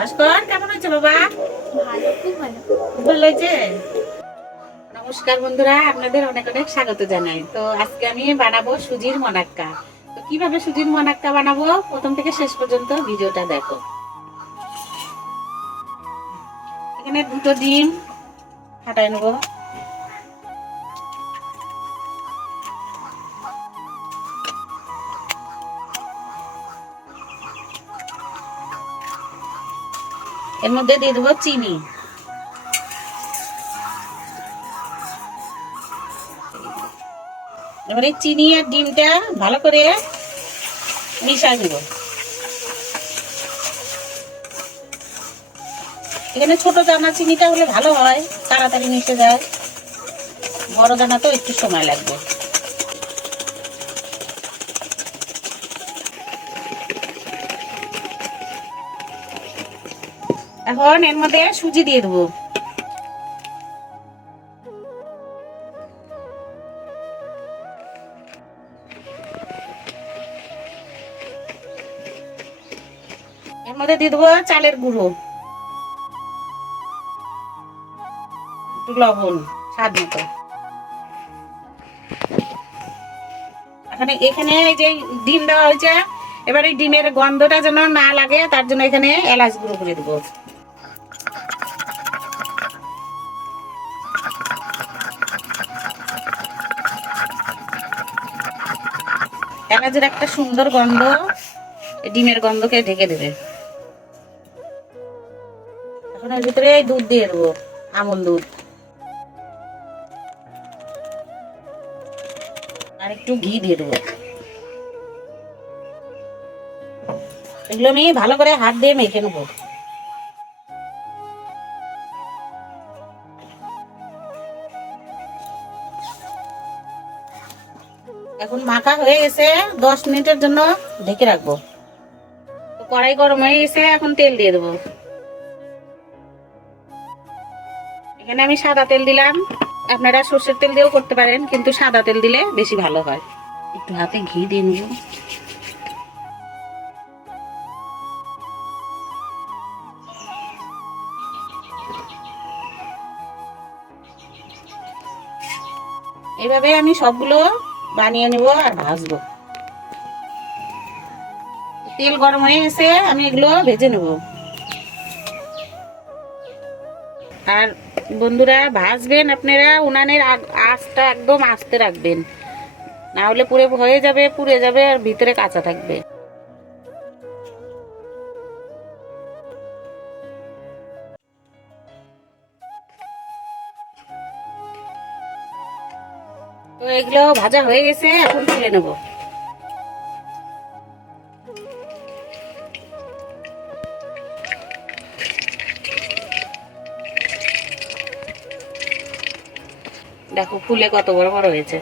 ভাস্কর কেমন হয়েছে বাবা? ভালো খুব ভালো। ভালো হয়েছে নমস্কার বন্ধুরা আপনাদের অনেক অনেক স্বাগত জানাই। তো আজকে আমি বানাবো সুজির মনাক্কা। তো কীভাবে সুজির মনাক্কা বানাবো? প্রথম থেকে শেষ পর্যন্ত ভিডিওটা দেখো। এখানে দুটো ডিম ফাটাই নেব। এর মধ্যে দিয়ে দেবো চিনি। এবারে চিনি আর ডিমটা ভালো করে মিশাই দেব এখানে ছোট দানা চিনিটা হলে ভালো হয়, তাড়াতাড়ি মিশে যায়। বড় দানা তো একটু সময় লাগবে। এখন এর মধ্যে সুজি দিয়ে দেবো। এর মধ্যে দিয়ে দেবো চালের গুঁড়ো। লবণ, স্বাদ মতো। এখানে এখানে এই যে ডিম দেওয়া হয়েছে, এবার এই ডিমের গন্ধটা যেন না লাগে, তার জন্য এখানে এলাচ গুঁড়ো করে দেবো। এলাচের একটা সুন্দর গন্ধ ডিমের গন্ধকে ঢেকে দেবে। এখন এর ভিতরে দুধ দিয়ে দেবো, আমুল দুধ। আর একটু ঘি দিয়ে দেবো। এগুলো আমি ভালো করে হাত দিয়ে মেখে নেব। এখন মাখা হয়ে গেছে, দশ মিনিটের জন্য ঢেকে রাখব। কড়াই গরম হয়ে গেছে, এখন তেল দিয়ে দেবো। এখানে আমি সাদা তেল দিলাম। আপনারা সর্ষের তেল দিয়েও করতে পারেন, কিন্তু সাদা তেল দিলে বেশি ভালো হয়। একটু হাতে ঘি দিয়ে নেব। এভাবে আমি সবগুলো বানিয়ে নেব আর ভাজবো। তেল গরম হয়ে এসে আমি এগুলো ভেজে নেব। আর বন্ধুরা, ভাজবেন আপনারা, উনানের আঁচটা একদম আস্তে রাখবেন। না হলে পুরে হয়ে যাবে, পুড়ে যাবে, আর ভিতরে কাঁচা থাকবে। তো এগুলো ভাজা হয়ে গেছে, এখন তুলে নেব। দেখো ফুলে কত বড় বড় হয়েছে।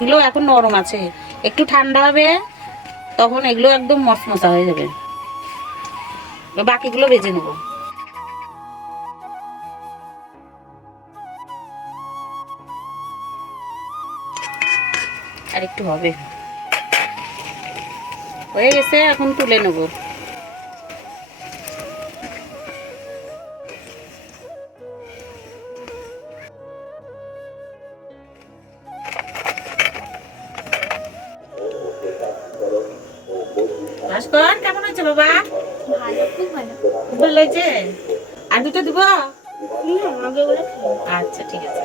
এগুলো এখন নরম আছে। একটু ঠান্ডা হবে, তখন এগুলো একদম মশমশা হয়ে যাবে। বাকিগুলো বেজে নেব। আর একটু হবে। হয়ে গেছে এখন তুলে নেব। ভাস্কর কেমন হয়েছে বাবা? ভালো খুব ভালো। ভালো হয়েছে? আর দুটো দিব? বলে আচ্ছা ঠিক আছে।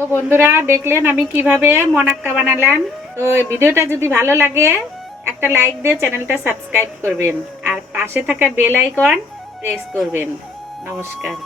তো বন্ধুরা, দেখলেন আমি কীভাবে মনাক্কা বানালাম? তো ভিডিওটা যদি ভালো লাগে, একটা লাইক দিয়ে চ্যানেলটা সাবস্ক্রাইব করবেন। আর পাশে থাকা বেল আইকন প্রেস করবেন। নমস্কার।